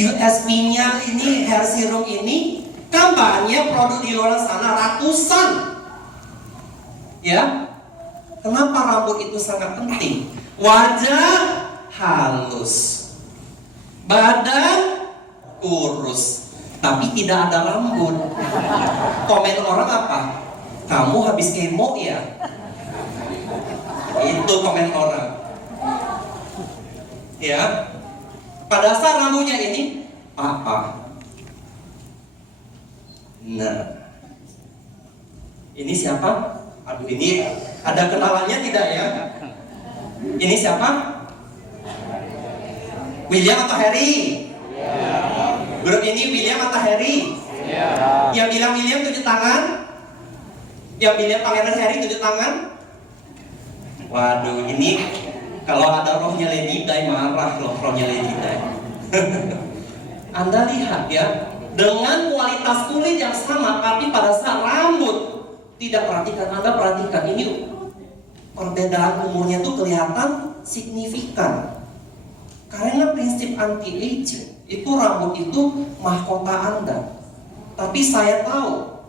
USP-nya ini, hair serum ini kan banyak produk di luar sana, ratusan. Ya, kenapa rambut itu sangat penting? Wajah halus, badan kurus, tapi tidak ada rambut. Komen orang apa? Kamu habis kemo ya? Itu komen orang. Ya, pada saat rambutnya ini apa? Nah, ini siapa? Aduh, ini ada kenalannya tidak ya? Ini siapa? William atau Harry? Grup ini William atau Harry? Yang bilang William tunjuk tangan. Yang bilang Pangeran Harry tunjuk tangan. Waduh, ini kalau ada rohnya Lady Di marah loh, rohnya Lady Di. Anda lihat ya, dengan kualitas kulit yang sama, tapi pada saat rambut tidak perhatikan. Anda perhatikan ini perbedaan umurnya tuh kelihatan signifikan. Karena prinsip anti-aging itu rambut itu mahkota Anda. Tapi saya tahu,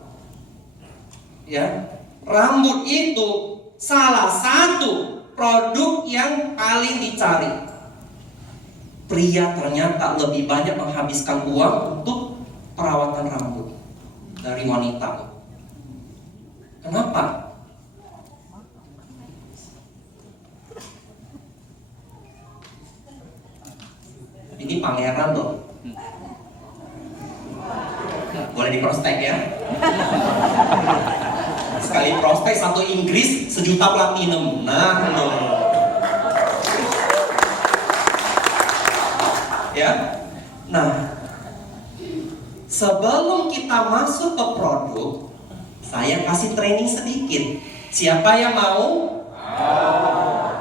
ya, rambut itu salah satu produk yang paling dicari. Pria ternyata lebih banyak menghabiskan uang untuk perawatan rambut dari wanita. Kenapa? Ini pangeran loh. Boleh diprospek ya. Sekali prospek satu Inggris 1 juta platinum. Nah, loh. Ya. Nah, sebelum kita masuk ke produk, saya kasih training sedikit. Siapa yang mau?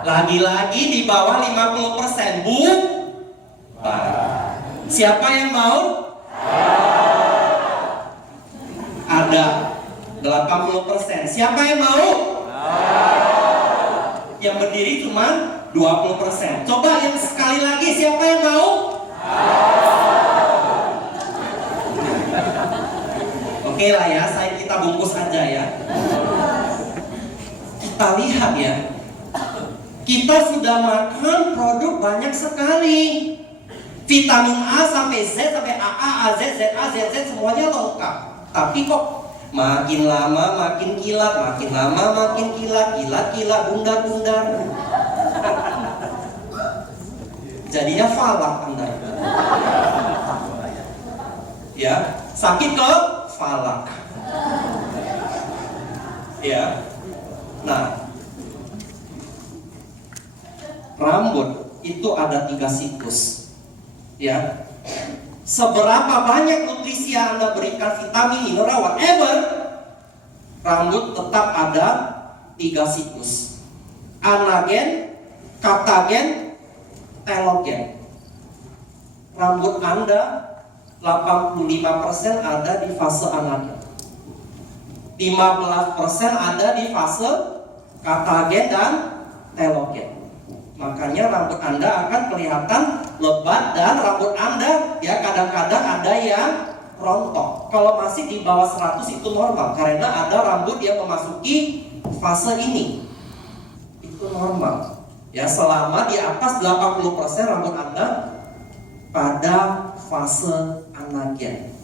Lagi-lagi di bawah 50%, Bu. Siapa yang mau? Ada 80%. Siapa yang mau? Yang berdiri cuma 20%. Coba yang sekali lagi, siapa yang mau? Oke lah ya, kita bungkus aja ya. Kita lihat ya, kita sudah makan produk banyak sekali. Vitamin A sampai Z sampai AA, AZ, ZA, ZZ semuanya lengkap. Tapi kok makin lama makin kilat, makin lama makin kilat, kilat, bundar. Jadinya falak Anda. Ya, sakit ke falak. Ya. Nah, rambut itu ada 3 siklus. Ya, seberapa banyak nutrisi yang Anda berikan, vitamin, mineral, whatever, rambut tetap ada 3 siklus: anagen, katagen, telogen. Rambut Anda 85% ada di fase anagen, 15% ada di fase katagen dan telogen. Makanya rambut Anda akan kelihatan lebat dan rambut Anda ya kadang-kadang ada yang rontok. Kalau masih di bawah 100 itu normal, karena ada rambut yang memasuki fase ini. Itu normal. Ya, selama di atas 80% rambut Anda pada fase anagen.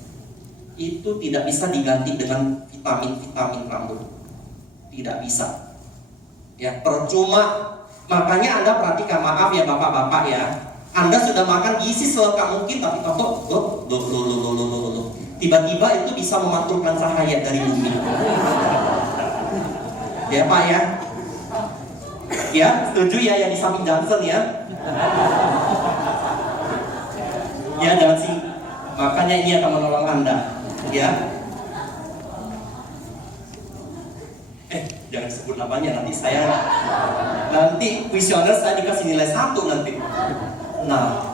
Itu tidak bisa diganti dengan vitamin-vitamin rambut. Tidak bisa. Ya, percuma. Makanya Anda perhatikan, maaf ya bapak-bapak ya, Anda sudah makan gizi selengkap mungkin, tapi tiba-tiba itu bisa memantulkan cahaya dari bumi. Ya Pak ya. Ya, setuju ya yang di samping Johnson ya. Ya, jangan sih. Makanya ini akan menolong Anda. Ya. Jangan sebut namanya, nanti kuesioner saya dikasih nilai 1 nanti. Nah,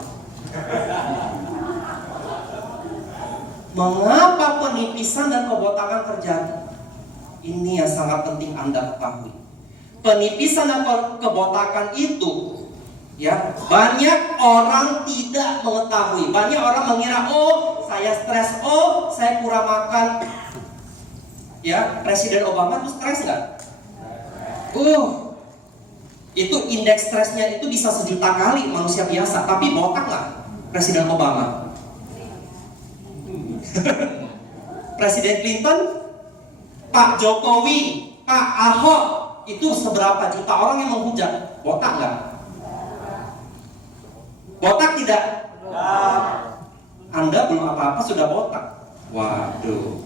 mengapa penipisan dan kebotakan terjadi? Ini yang sangat penting Anda ketahui. Penipisan dan kebotakan itu Ya, banyak orang tidak mengetahui. Banyak orang mengira, oh saya stres, oh saya kurang makan. Ya, Presiden Obama itu stres nggak? Itu indeks stresnya itu bisa 1.000.000 kali manusia biasa, tapi botak nggak Presiden Obama? Presiden Clinton, Pak Jokowi, Pak Ahok, itu seberapa juta orang yang menghujat, botak nggak? Botak tidak? Anda belum apa-apa sudah botak. Waduh.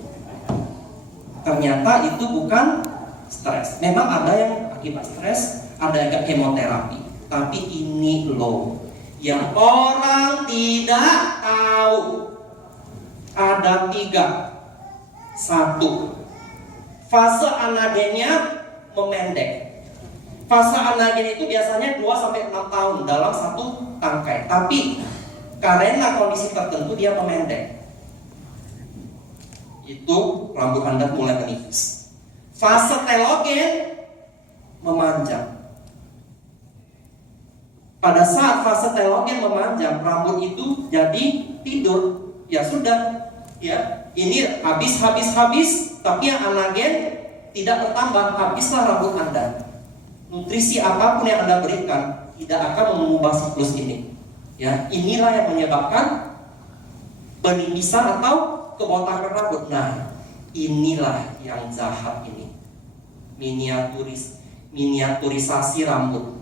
Ternyata itu bukan stres. Memang ada yang akibat stres, ada yang kemoterapi. Tapi ini loh yang orang tidak tahu. Ada 3. 1. Fase anagennya memendek. Fase anagen itu biasanya 2-6 tahun dalam satu tangkai. Tapi karena kondisi tertentu dia memendek. Itu rambut Anda mulai menipis. Fase telogen memanjang. Pada saat fase telogen memanjang, rambut itu jadi tidur. Ya sudah, ya ini habis, tapi yang anagen tidak bertambah, habislah rambut Anda. Nutrisi apapun yang Anda berikan tidak akan mengubah siklus ini. Ya, inilah yang menyebabkan penipisan atau kebotakan rambut. Nah, inilah yang jahat ini. Miniaturisasi rambut.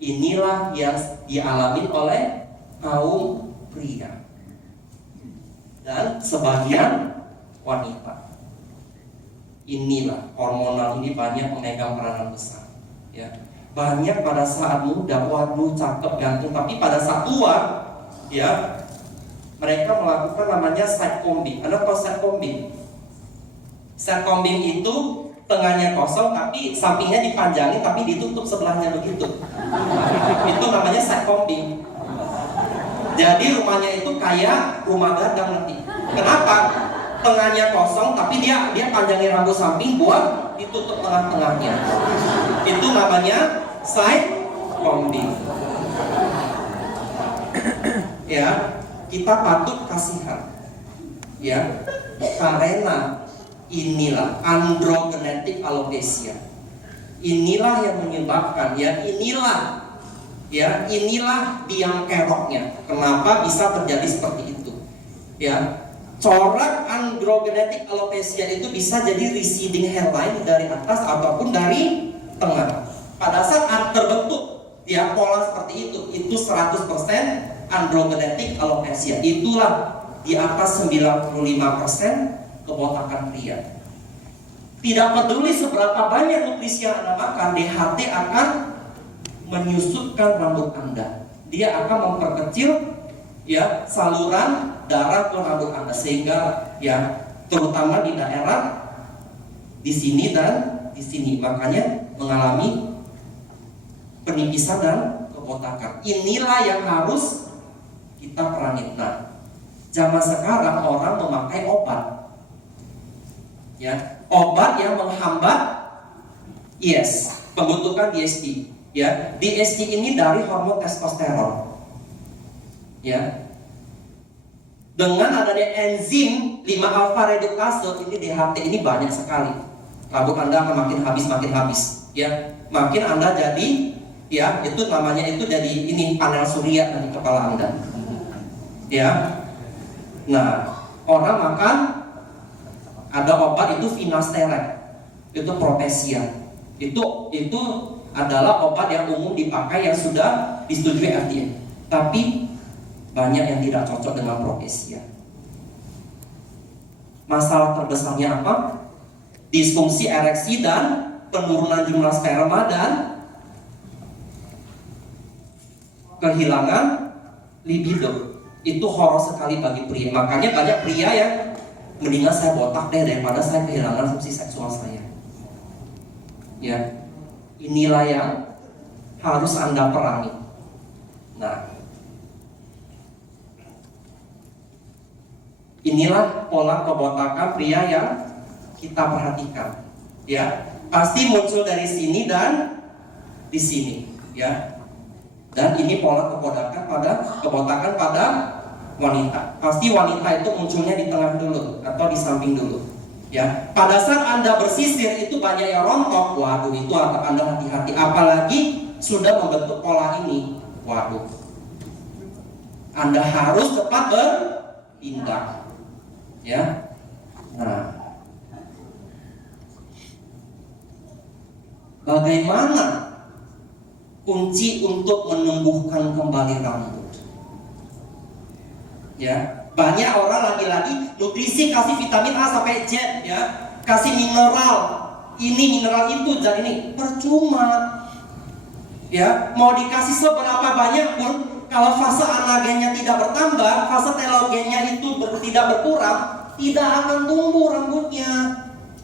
Inilah yang dialami oleh kaum pria dan sebagian wanita. Inilah hormonal ini banyak memegang peranan besar. Ya, banyak pada saat muda, waduh cakep ganteng, tapi pada saat tua, ya mereka melakukan namanya side combing. Anda tahu side combing? Side combing itu tengahnya kosong, tapi sampingnya dipanjangin, tapi ditutup sebelahnya begitu. Itu namanya side combing. Jadi rumahnya itu kayak rumah gadang nanti. Kenapa? Tengahnya kosong, tapi dia panjangin rambut samping buat ditutup tengah-tengahnya. Itu namanya side combing. Ya, kita patut kasihan. Ya, karena inilah androgenetic alopecia. Inilah yang menyebabkan, inilah biang keroknya. Kenapa bisa terjadi seperti itu? Ya, corak androgenetic alopecia itu bisa jadi receding hairline dari atas ataupun dari tengah. Pada saat terbentuk pola seperti itu 100% androgenetic alopecia. Itulah di atas 95% kebotakan pria. Tidak peduli seberapa banyak nutrisi yang Anda makan, DHT akan menyusutkan rambut Anda. Dia akan memperkecil saluran darah ke rambut Anda, sehingga terutama di daerah di sini dan di sini, makanya mengalami penipisan dan kebotakan. Inilah yang harus kita perangi. Nah, zaman sekarang orang memakai obat, obat yang menghambat pembentukan DHT. DHT ini dari hormon testosteron. Dengan adanya enzim 5-alfa redukase, ini DHT ini banyak sekali. Rambut Anda akan makin habis. Makin Anda jadi, itu namanya itu jadi ini panel surya di kepala Anda. Nah, orang makan ada obat itu finasteride, itu propecia. Itu adalah obat yang umum dipakai yang sudah disetujui FDA. Tapi banyak yang tidak cocok dengan propecia. Masalah terbesarnya apa? Disfungsi ereksi dan penurunan jumlah sperma dan kehilangan libido. Itu horor sekali bagi pria. Makanya banyak pria yang mendingan saya botak deh daripada saya kehilangan fungsi seksual saya. Inilah yang harus Anda perangi. Nah, inilah pola kebotakan pria yang kita perhatikan. Pasti muncul dari sini dan di sini. Dan ini pola kebotakan pada wanita. Pasti wanita itu munculnya di tengah dulu atau di samping dulu. Ya, pada saat Anda bersisir itu banyak yang rontok, waduh itu Anda hati-hati. Apalagi sudah membentuk pola ini, waduh. Anda harus cepat bertindak. Ya. Nah, bagaimana kunci untuk menumbuhkan kembali rambut? Ya, banyak orang lagi-lagi nutrisi kasih vitamin A sampai Z, ya, kasih mineral ini mineral itu dan ini percuma. Ya, mau dikasih seberapa banyak pun kalau fase anagennya tidak bertambah, fase telogennya itu tidak berkurang, tidak akan tumbuh rambutnya.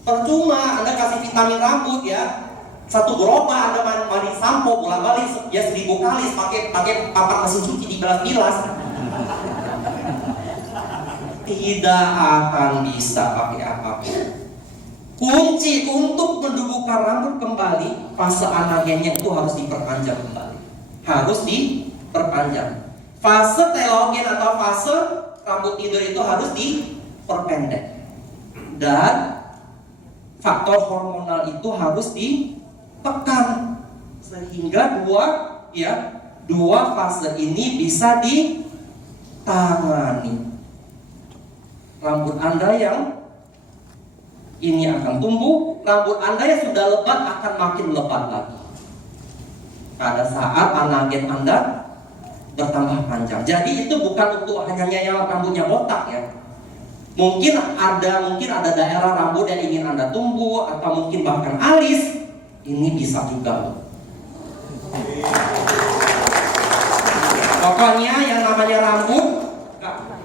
Percuma Anda kasih vitamin rambut, ya. Satu gerobak Anda mandi sampo bolak-balik ya 1000 kali pakai papan mesin cuci dibilas-bilas. Tidak akan bisa pakai apapun. Kunci untuk menumbuhkan rambut kembali, fase anagennya itu harus diperpanjang kembali. Harus diperpanjang. Fase telogen atau fase rambut tidur itu harus diperpendek. Dan faktor hormonal itu harus ditekan sehingga dua fase ini bisa ditangani. Rambut Anda yang ini akan tumbuh, rambut Anda yang sudah lebat akan makin lebat lagi pada saat anagen Anda bertambah panjang. Jadi itu bukan untuk hanya yang rambutnya botak, ya. Mungkin ada daerah rambut yang ingin Anda tumbuh atau mungkin bahkan alis, ini bisa juga. Pokoknya yang namanya rambut,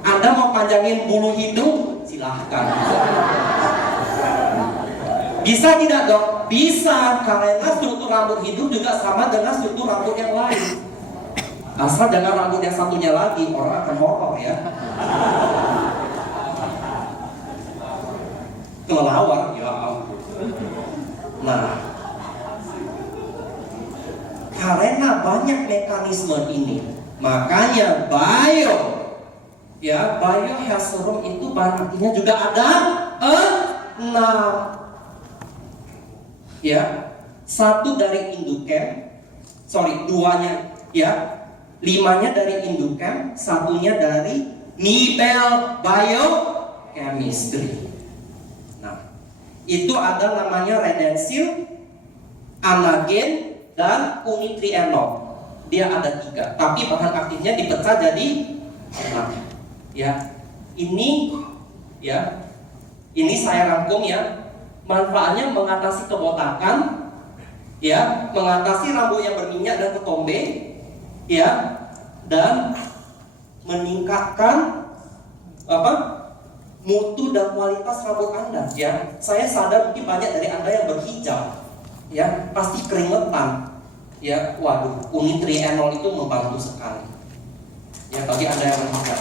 Anda mau panjangin bulu hidung, silahkan. Bisa tidak dok? Bisa, karena struktur rambut hidung juga sama dengan struktur rambut yang lain. Asal jangan rambut yang satunya lagi, orang akan horor, ya. Kelelawar, ya ampun. Nah, karena banyak mekanisme ini, makanya bio hair serum itu bahan aktifnya juga ada 6. Ya, 1 dari Induchem, 2-nya, ya, 5-nya dari Induchem, 1-nya dari Nibel Biochemistry. Nah, itu ada namanya redensil, anagen, dan unitrienol. Dia ada 3, tapi bahan aktifnya dipecah jadi 6. Ya, ini saya rangkum, ya. Manfaatnya mengatasi kebotakan, ya, mengatasi rambut yang berminyak dan ketombe, ya, dan meningkatkan mutu dan kualitas rambut Anda, ya. Saya sadar mungkin banyak dari Anda yang berhijab, ya, pasti keringetan, ya. Waduh, unitrienol itu membantu sekali, ya, bagi Anda yang berhijab.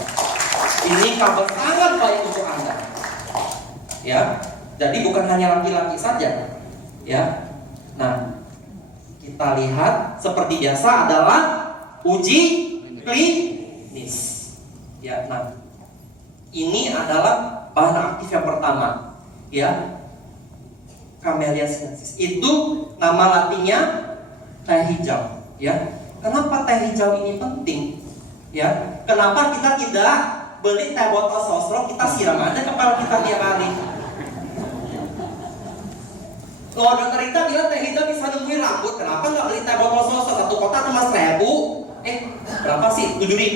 Ini kabar sangat baik untuk Anda, ya. Jadi bukan hanya laki-laki saja, ya. Nah, kita lihat seperti biasa adalah uji klinis, ya. Nah, ini adalah bahan aktif yang pertama, ya, Camellia sinensis. Itu nama latinnya teh hijau, ya. Kenapa teh hijau ini penting, ya? Kenapa kita tidak beli teh botol sosro, kita siram aja kepala kita tiap hari? Kalau dokter Rita bilang teh hijau bisa nemuin rambut, kenapa nggak beli teh botol sosro? 1 kotak cuma 1.000. Berapa sih? 7.000.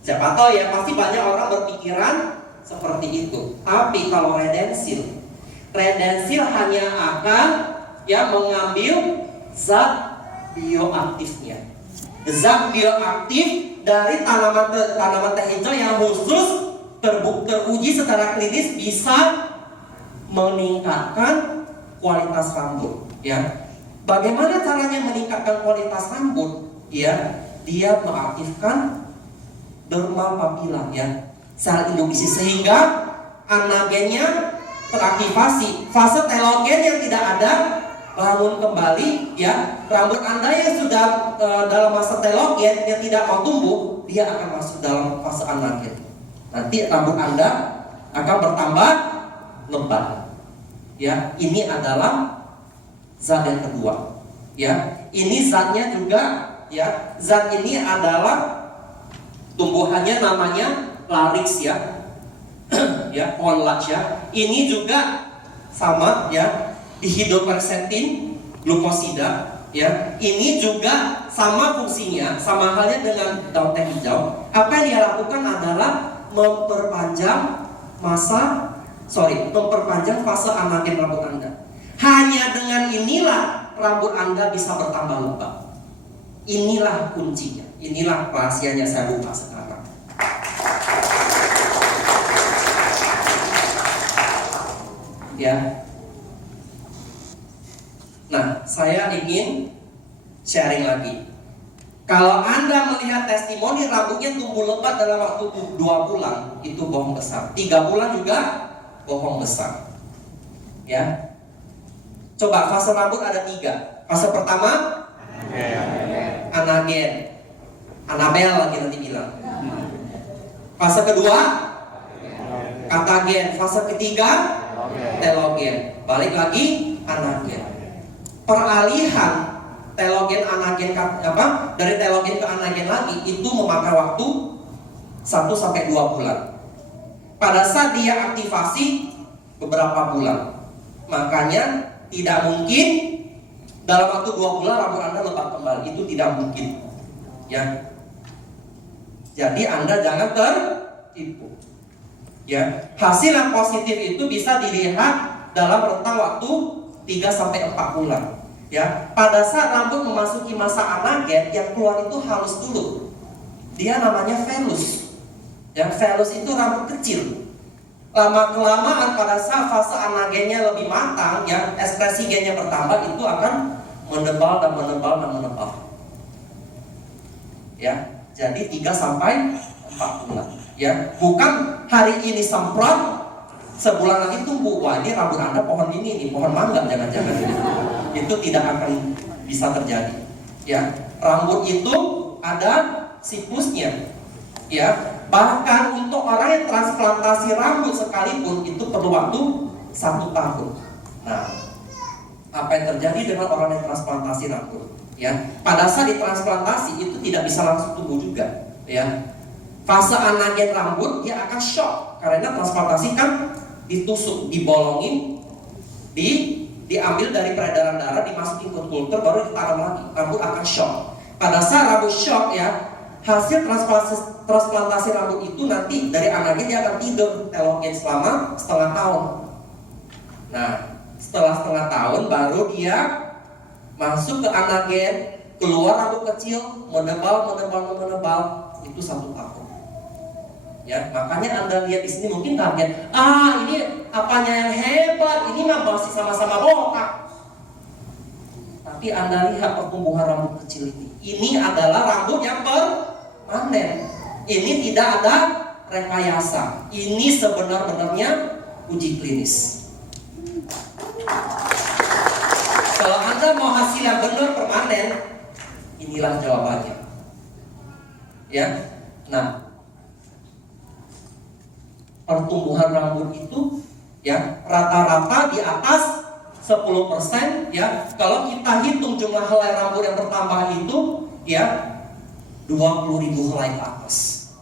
Siapa tahu, ya, pasti banyak orang berpikiran seperti itu. Tapi kalau redensil hanya akan, ya, mengambil zat bioaktifnya. Zat bioaktif dari tanaman teh hijau yang khusus teruji secara klinis bisa meningkatkan kualitas rambut, ya. Bagaimana caranya meningkatkan kualitas rambut? Ya, dia mengaktifkan dermal papila, ya, sel induksi, sehingga anagennya teraktivasi. Fase telogen yang tidak ada bangun kembali, ya, rambut Anda yang sudah dalam masa telogen yang tidak mau tumbuh, dia akan masuk dalam fase anagen. Nanti rambut Anda akan bertambah lebat. Ya, ini adalah zat yang kedua. Ya, ini zatnya juga, ya, zat ini adalah tumbuhannya namanya larix, ya. Ya, pohon larch, ya. Ini juga sama, ya, dihidropersentin glukosida, ya. Ini juga sama fungsinya, sama halnya dengan daun teh hijau. Apa yang dia lakukan adalah memperpanjang fase anagen rambut Anda. Hanya dengan inilah rambut Anda bisa bertambah lebat. Inilah kuncinya, inilah rahasianya, saya buka sekarang. Ya. Nah, saya ingin sharing lagi. Kalau Anda melihat testimoni rambutnya tumbuh lebat dalam waktu 2 bulan, itu bohong besar. 3 bulan juga bohong besar. Ya. Coba fase rambut ada 3. Fase pertama anagen, Anabel lagi nanti bilang. Fase kedua katagen. Fase ketiga telogen. Balik lagi anagen. Peralihan telogen anagen dari telogen ke anagen lagi itu memakan waktu 1-2 bulan. Pada saat dia aktivasi beberapa bulan. Makanya tidak mungkin dalam waktu 2 bulan rambut Anda lebat kembali. Itu tidak mungkin. Ya. Jadi Anda jangan tertipu. Ya. Hasil yang positif itu bisa dilihat dalam rentang waktu 3-4 bulan. Ya, pada saat rambut memasuki masa anagen, yang keluar itu halus dulu. Dia namanya velus. Ya, velus itu rambut kecil. Lama kelamaan pada saat fase anagennya lebih matang, ya, ekspresi gennya bertambah, itu akan menebal dan menebal dan menebal. Ya, jadi 3-4 bulan. Ya, bukan hari ini semprot, sebulan lagi tumbuh. Wah, ini rambut Anda pohon ini nih, pohon mangga, jangan-jangan ini. Itu tidak akan bisa terjadi. Ya, rambut itu ada siklusnya. Ya, bahkan untuk orang yang transplantasi rambut sekalipun itu perlu waktu 1 tahun. Nah, apa yang terjadi dengan orang yang transplantasi rambut? Ya, pada saat ditransplantasi itu tidak bisa langsung tumbuh juga. Ya, fase anagen rambut dia akan shock karena transplantasi kan ditusuk, dibolongin, diambil dari peredaran darah, dimasukin ke kultur, baru ditanam lagi. Rambut akan shock. Pada saat rambut shock, ya, hasil transplantasi rambut itu nanti dari anagen dia akan tidur telogen selama setengah tahun. Nah, setelah setengah tahun baru dia masuk ke anagen, keluar rambut kecil, menebal, itu 1 tahun. Ya, makanya Anda lihat di sini mungkin kaget. Ini apanya yang hebat? Ini mah masih sama-sama botak. Tapi Anda lihat pertumbuhan rambut kecil ini. Ini adalah rambut yang permanen. Ini tidak ada rekayasa. Ini sebenar-benarnya uji klinis. Kalau Anda mau hasil yang benar permanen, inilah jawabannya. Ya, nah, pertumbuhan rambut itu, ya, rata-rata di atas 10%, ya. Kalau kita hitung jumlah helai rambut yang bertambah itu, ya, 20.000 helai ke atas.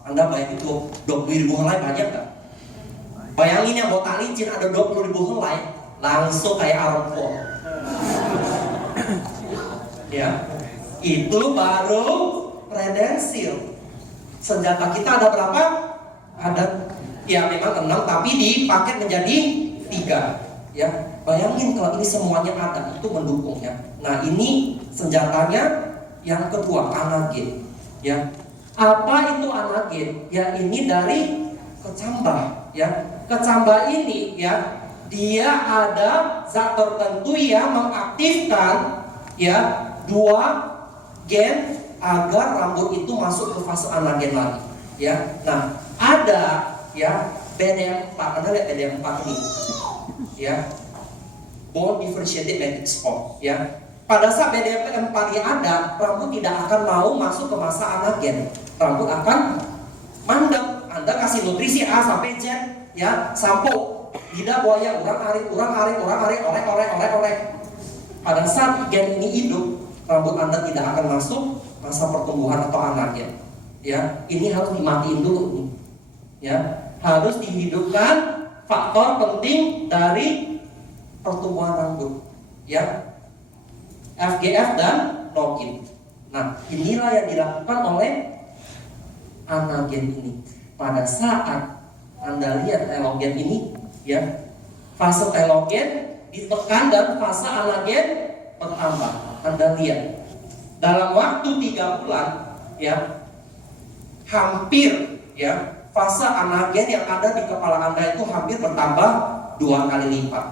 Anda bayangin itu 20.000 helai banyak gak? Bayangin yang botak licin ada 20.000 helai, langsung kayak aromfol. Ya, itu baru redensil. Senjata kita ada berapa? Ada, ya, memang 6, tapi dipaket menjadi 3. Ya, bayangin kalau ini semuanya ada, itu mendukung, ya. Nah, ini senjatanya yang kedua, anagen. Ya, apa itu anagen? Ya, ini dari kecambah. Ya, kecambah ini, ya, dia ada zat tertentu yang mengaktifkan, ya, 2 gen agar rambut itu masuk ke fase anagen lagi. Ya, nah, ada, ya, BDM4. Anda lihat BDM4 ini. Ya, bone differentiated matrix form, ya. Pada saat BDPM pari ada, rambut tidak akan mau masuk ke masa anagen. Rambut akan mandek. Anda kasih nutrisi A sampai Z, ya, sampo, lidah buaya, orek. Pada saat gen ini hidup, rambut Anda tidak akan masuk masa pertumbuhan atau anagen. Ya, ini harus dimatiin dulu nih. Ya, harus dihidupkan faktor penting dari pertumbuhan rambut. Ya, FGF dan login. Nah, inilah yang dilakukan oleh anagen ini. Pada saat Anda lihat telogen ini, ya, fase telogen ditekan dan fase anagen bertambah. Anda lihat dalam waktu 3 bulan, ya, hampir, ya, fase anagen yang ada di kepala Anda itu hampir bertambah 2 kali lipat.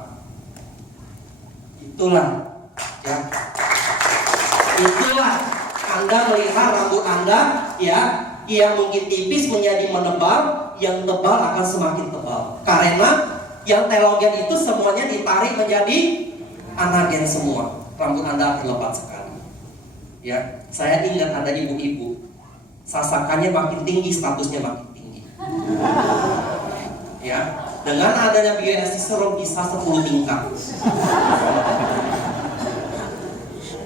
Itulah, ya, itulah Anda melihat rambut Anda, ya, yang mungkin tipis menjadi menebal, yang tebal akan semakin tebal. Karena yang telogen itu semuanya ditarik menjadi anagen semua. Rambut Anda akan lebat sekali. Ya, saya ingat ada ibu-ibu, sasakannya makin tinggi, statusnya makin tinggi. Ya, dengan adanya bioesteron bisa 10 tingkat.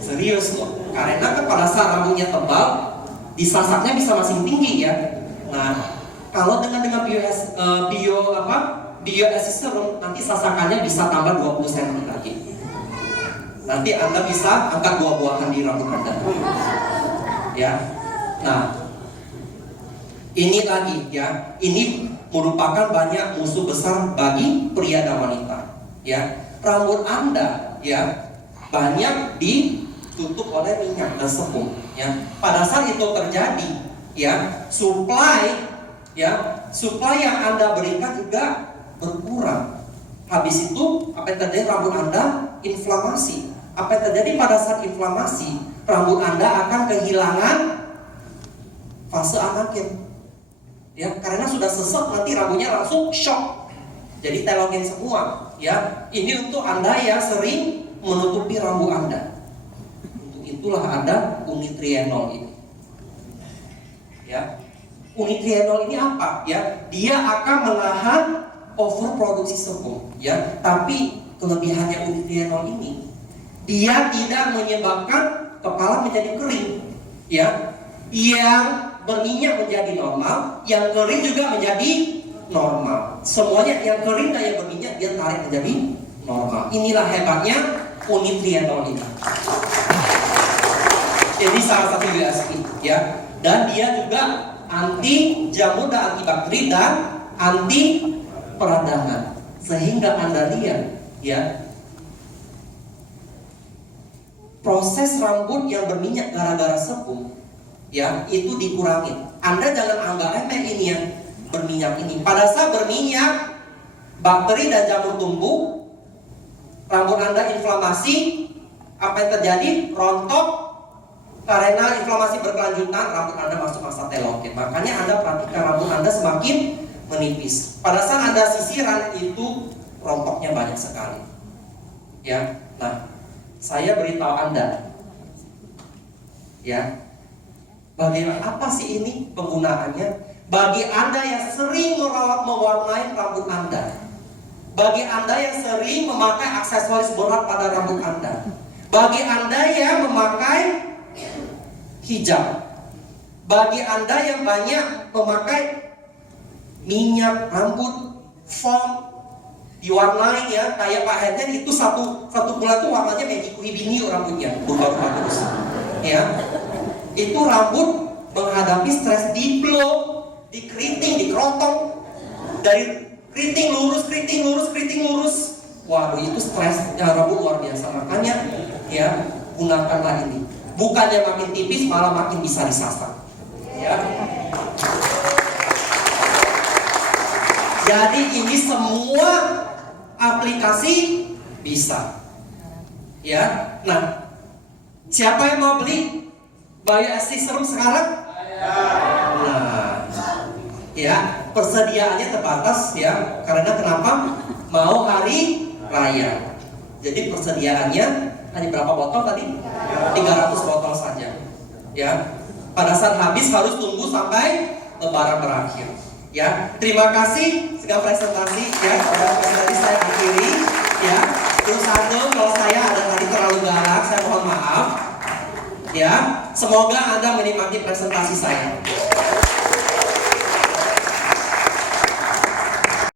Serius loh, karena kan pada saat rambutnya tebal, disasaknya bisa masih tinggi, ya. Nah, kalau dengan bioesteron nanti sasakannya bisa tambah 20 cm lagi. Nanti Anda bisa angkat buah-buahan di rambut Anda. Ya. Nah, ini lagi, ya. Ini merupakan banyak musuh besar bagi pria dan wanita. Ya, rambut Anda, ya, banyak ditutup oleh minyak dan sebum. Ya, pada saat itu terjadi, ya, supply yang Anda berikan juga berkurang. Habis itu apa yang terjadi? Rambut Anda inflamasi. Apa yang terjadi pada saat inflamasi? Rambut Anda akan kehilangan fase anagen. Ya, karena sudah sesek, nanti rambutnya langsung shock. Jadi telogen semua. Ya, ini untuk Anda yang sering menutupi rambut Anda. Itulah ada unitrienol ini. Ya, unitrienol ini apa? Ya, dia akan menahan overproduksi sebum. Ya, tapi kelebihannya unitrienol ini, dia tidak menyebabkan kepala menjadi kering. Ya, yang berminyak menjadi normal, yang kering juga menjadi normal. Semuanya yang kering dan yang berminyak dia tarik menjadi normal. Inilah hebatnya unitrienol ini. Jadi salah satu USP, ya, dan dia juga anti jamur dan antibakteri dan anti peradangan, sehingga Anda lihat, ya, proses rambut yang berminyak gara-gara sebum, ya, itu dikurangi. Anda jangan anggap remeh ini yang berminyak ini. Pada saat berminyak, bakteri dan jamur tumbuh, rambut Anda inflamasi, apa yang terjadi? Rontok. Karena inflamasi berkelanjutan, rambut Anda masuk masa telogen. Makanya Anda perhatikan rambut Anda semakin menipis. Pada saat Anda sisiran itu rontoknya banyak sekali. Ya, nah, saya beritahu Anda, ya, bagaimana, apa sih ini penggunaannya? Bagi Anda yang sering mewarnai rambut Anda, bagi Anda yang sering memakai aksesoris berat pada rambut Anda, bagi Anda yang memakai hijab, bagi Anda yang banyak memakai minyak rambut foam diwarnai, ya, kayak Pak Heden itu satu bulan tuh warnanya Magic Ribinio rambutnya, berubah-ubah terus. Ya, itu rambut menghadapi stres, di blow, di keriting, di kerotong, dari keriting lurus. Waduh, itu stresnya rambut luar biasa. Makanya, ya, gunakanlah ini. Bukannya makin tipis, malah makin bisa disasar. Ya. Jadi ini semua aplikasi bisa. Ya. Nah, siapa yang mau beli bioesteron sekarang? Nah, ya, persediaannya terbatas, ya. Karena kenapa? Mau hari raya. Jadi persediaannya hanya berapa botol tadi? 300 botol saja. Ya. Pada saat habis harus tunggu sampai lebaran berakhir. Ya. Terima kasih segala presentasi ya. Presentasi saya akhiri ya. Terus satu, kalau saya ada tadi terlalu galak, saya mohon maaf. Ya. Semoga Anda menikmati presentasi saya.